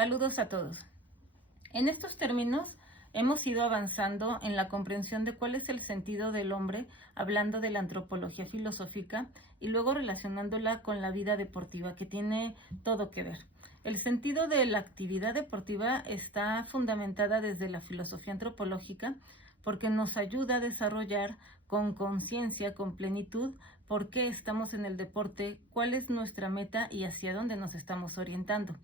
Saludos a todos. En estos términos hemos ido avanzando en la comprensión de cuál es el sentido del hombre, hablando de la antropología filosófica y luego relacionándola con la vida deportiva, que tiene todo que ver. El sentido de la actividad deportiva está fundamentada desde la filosofía antropológica porque nos ayuda a desarrollar con conciencia, con plenitud, por qué estamos en el deporte, cuál es nuestra meta y hacia dónde nos estamos orientando.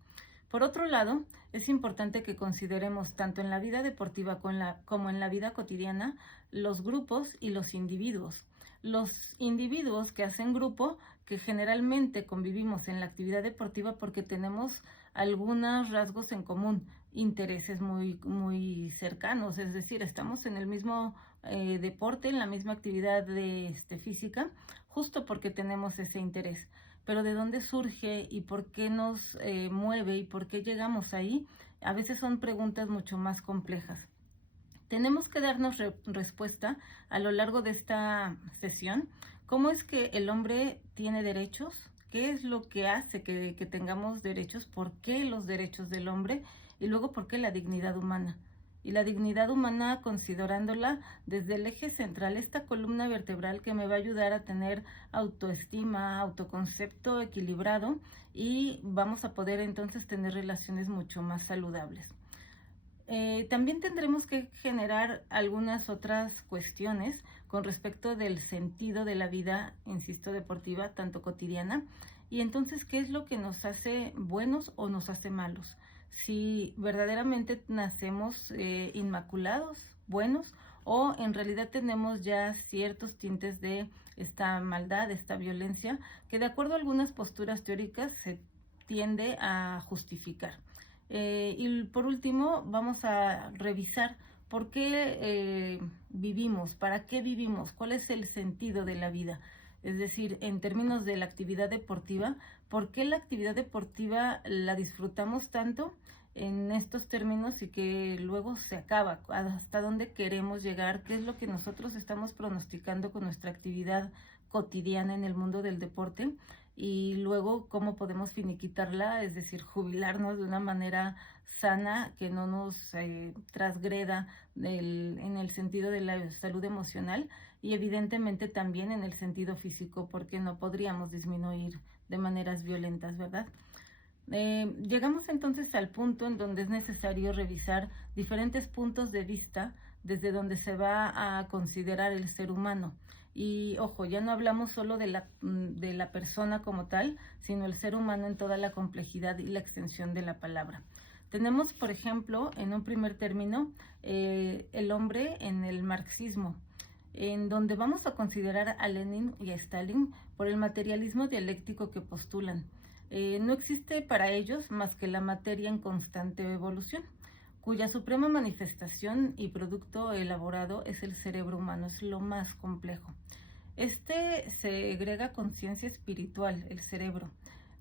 Por otro lado, es importante que consideremos tanto en la vida deportiva como en la vida cotidiana los grupos y los individuos. Los individuos que hacen grupo, que generalmente convivimos en la actividad deportiva porque tenemos algunos rasgos en común, intereses muy cercanos, es decir, estamos en el mismo deporte, en la misma actividad física, justo porque tenemos ese interés. Pero de dónde surge y por qué nos mueve y por qué llegamos ahí, a veces son preguntas mucho más complejas. Tenemos que darnos respuesta a lo largo de esta sesión. ¿Cómo es que el hombre tiene derechos? ¿Qué es lo que hace que tengamos derechos? ¿Por qué los derechos del hombre? Y luego, ¿por qué la dignidad humana? Y la dignidad humana considerándola desde el eje central, esta columna vertebral que me va a ayudar a tener autoestima, autoconcepto equilibrado y vamos a poder entonces tener relaciones mucho más saludables. También tendremos que generar algunas otras cuestiones con respecto del sentido de la vida, insisto, deportiva, tanto cotidiana, y entonces, ¿qué es lo que nos hace buenos o nos hace malos? Si verdaderamente nacemos inmaculados, buenos, o en realidad tenemos ya ciertos tintes de esta maldad, esta violencia, que de acuerdo a algunas posturas teóricas se tiende a justificar. Y por último, vamos a revisar por qué vivimos, para qué vivimos, cuál es el sentido de la vida. Es decir, en términos de la actividad deportiva, ¿por qué la actividad deportiva la disfrutamos tanto en estos términos y que luego se acaba? ¿Hasta dónde queremos llegar? ¿Qué es lo que nosotros estamos pronosticando con nuestra actividad cotidiana en el mundo del deporte? Y luego cómo podemos finiquitarla, es decir, jubilarnos de una manera sana que no nos transgreda en el sentido de la salud emocional y evidentemente también en el sentido físico, porque no podríamos disminuir de maneras violentas, ¿verdad? Llegamos entonces al punto en donde es necesario revisar diferentes puntos de vista desde donde se va a considerar el ser humano. Y ojo, ya no hablamos solo de la persona como tal, sino el ser humano en toda la complejidad y la extensión de la palabra. Tenemos, por ejemplo, en un primer término, el hombre en el marxismo, en donde vamos a considerar a Lenin y a Stalin por el materialismo dialéctico que postulan. No existe para ellos más que la materia en constante evolución, cuya suprema manifestación y producto elaborado es el cerebro humano, es lo más complejo. Segrega conciencia espiritual, el cerebro,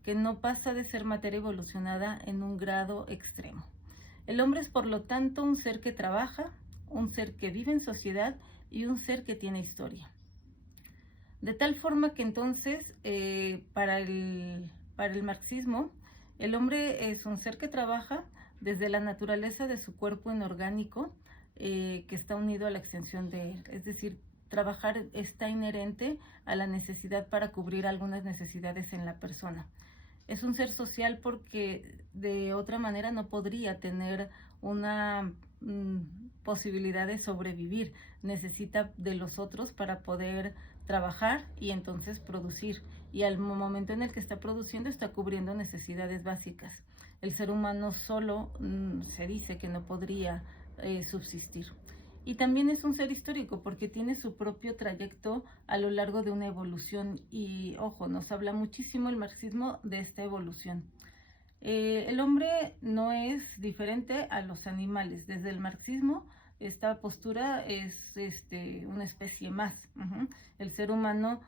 que no pasa de ser materia evolucionada en un grado extremo. El hombre es, por lo tanto, un ser que trabaja, un ser que vive en sociedad y un ser que tiene historia. De tal forma que entonces, para el marxismo, el hombre es un ser que trabaja desde la naturaleza de su cuerpo inorgánico, que está unido a la extensión de él. Es decir, trabajar está inherente a la necesidad para cubrir algunas necesidades en la persona. Es un ser social porque de otra manera no podría tener una posibilidad de sobrevivir. Necesita de los otros para poder trabajar y entonces producir. Y al momento en el que está produciendo está cubriendo necesidades básicas. El ser humano solo se dice que no podría subsistir. Y también es un ser histórico porque tiene su propio trayecto a lo largo de una evolución y, ojo, nos habla muchísimo el marxismo de esta evolución. El hombre no es diferente a los animales. Desde el marxismo, esta postura es una especie más. El ser humano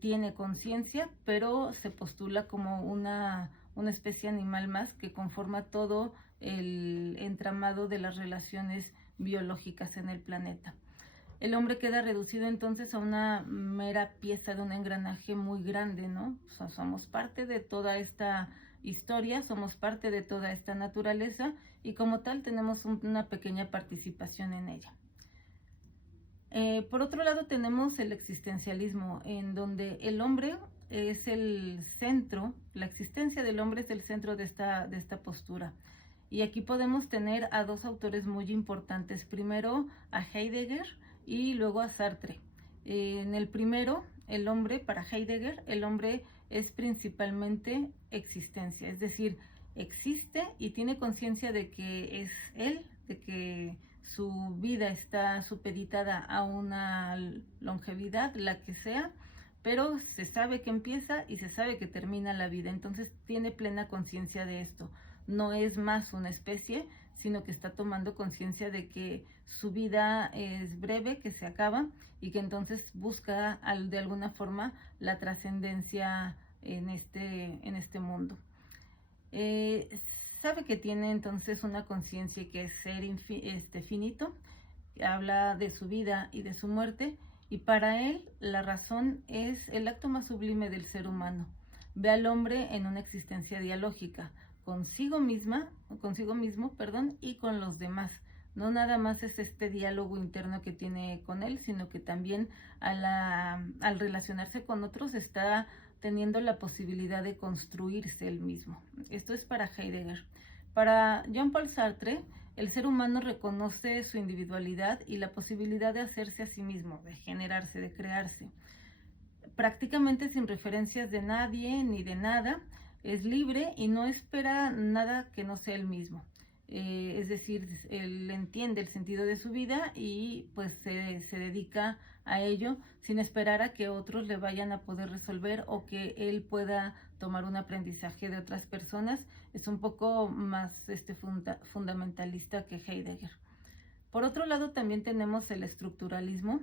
tiene conciencia, pero se postula como una especie animal más que conforma todo el entramado de las relaciones biológicas en el planeta. El hombre queda reducido entonces a una mera pieza de un engranaje muy grande, ¿no? O sea, somos parte de toda esta historia, somos parte de toda esta naturaleza y como tal tenemos una pequeña participación en ella. Por otro lado tenemos el existencialismo, en donde el hombre es el centro, la existencia del hombre es el centro de esta postura. Y aquí podemos tener a dos autores muy importantes, primero a Heidegger y luego a Sartre. En el primero, el hombre, para Heidegger, el hombre es principalmente existencia, es decir, existe y tiene conciencia de que es él, de que su vida está supeditada a una longevidad, la que sea, pero se sabe que empieza y se sabe que termina la vida, entonces tiene plena conciencia de esto. No es más una especie, sino que está tomando conciencia de que su vida es breve, que se acaba y que entonces busca de alguna forma la trascendencia en este mundo. Sabe que tiene entonces una conciencia que es ser finito, que habla de su vida y de su muerte, y para él la razón es el acto más sublime del ser humano. Ve al hombre en una existencia dialógica, consigo mismo, y con los demás. No nada más es este diálogo interno que tiene con él, sino que también al relacionarse con otros está teniendo la posibilidad de construirse él mismo. Esto es para Heidegger. Para Jean-Paul Sartre, el ser humano reconoce su individualidad y la posibilidad de hacerse a sí mismo, de generarse, de crearse. Prácticamente sin referencias de nadie ni de nada, es libre y no espera nada que no sea él mismo. Es decir, él entiende el sentido de su vida y pues se dedica a ello sin esperar a que otros le vayan a poder resolver o que él pueda tomar un aprendizaje de otras personas. Es un poco más fundamentalista que Heidegger. Por otro lado, también tenemos el estructuralismo,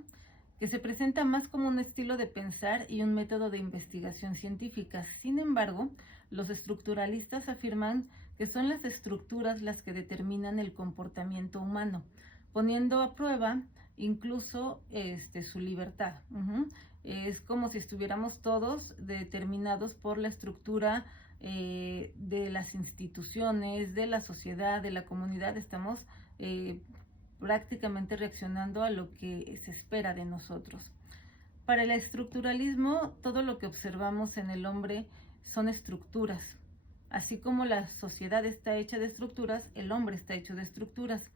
que se presenta más como un estilo de pensar y un método de investigación científica. Sin embargo, los estructuralistas afirman que son las estructuras las que determinan el comportamiento humano, poniendo a prueba incluso su libertad. Es como si estuviéramos todos determinados por la estructura de las instituciones, de la sociedad, de la comunidad. Estamos prácticamente reaccionando a lo que se espera de nosotros. Para el estructuralismo, todo lo que observamos en el hombre son estructuras. Así como la sociedad está hecha de estructuras, el hombre está hecho de estructuras.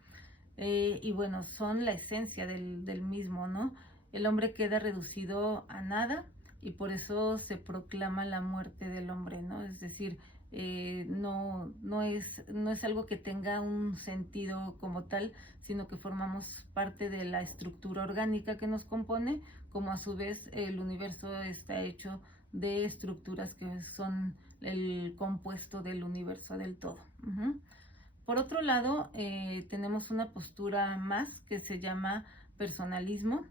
Y bueno, son la esencia del mismo, ¿no? El hombre queda reducido a nada y por eso se proclama la muerte del hombre, ¿no? Es decir, no es algo que tenga un sentido como tal, sino que formamos parte de la estructura orgánica que nos compone, como a su vez el universo está hecho de estructuras que son el compuesto del universo del todo. Por otro lado, tenemos una postura más que se llama personalismo,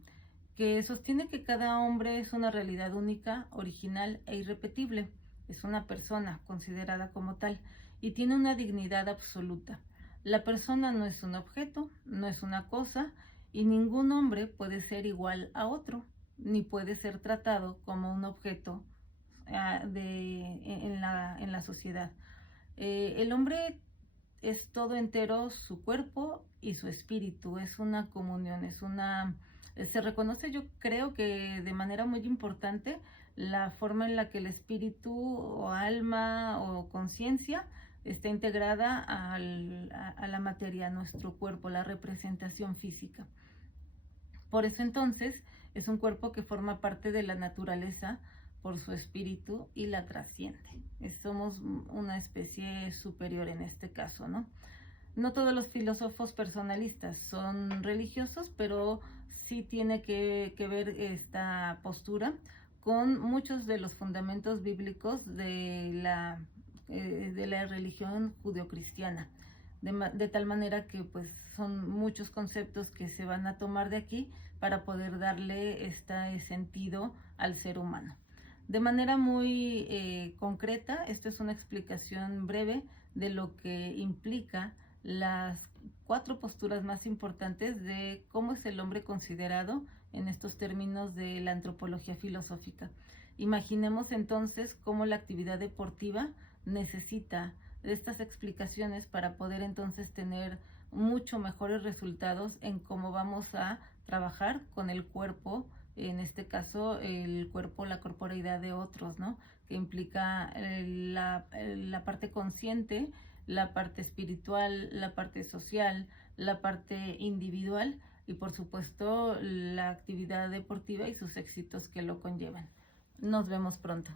que sostiene que cada hombre es una realidad única, original e irrepetible. Es una persona considerada como tal y tiene una dignidad absoluta. La persona no es un objeto, no es una cosa y ningún hombre puede ser igual a otro, ni puede ser tratado como un objeto en la sociedad. El hombre es todo entero, su cuerpo y su espíritu, es una comunión, se reconoce, yo creo que de manera muy importante, la forma en la que el espíritu o alma o conciencia está integrada a la materia, a nuestro cuerpo, la representación física. Por eso entonces es un cuerpo que forma parte de la naturaleza por su espíritu y la trasciende. Somos una especie superior en este caso, ¿no? No todos los filósofos personalistas son religiosos, pero sí tiene que ver esta postura con muchos de los fundamentos bíblicos de la religión judeocristiana. De tal manera que pues son muchos conceptos que se van a tomar de aquí para poder darle este sentido al ser humano. De manera muy concreta, esta es una explicación breve de lo que implica las 4 posturas más importantes de cómo es el hombre considerado en estos términos de la antropología filosófica. Imaginemos entonces cómo la actividad deportiva necesita de estas explicaciones para poder entonces tener mucho mejores resultados en cómo vamos a trabajar con el cuerpo, en este caso el cuerpo, la corporeidad de otros, ¿no? Que implica la parte consciente, la parte espiritual, la parte social, la parte individual y por supuesto la actividad deportiva y sus éxitos que lo conllevan. Nos vemos pronto.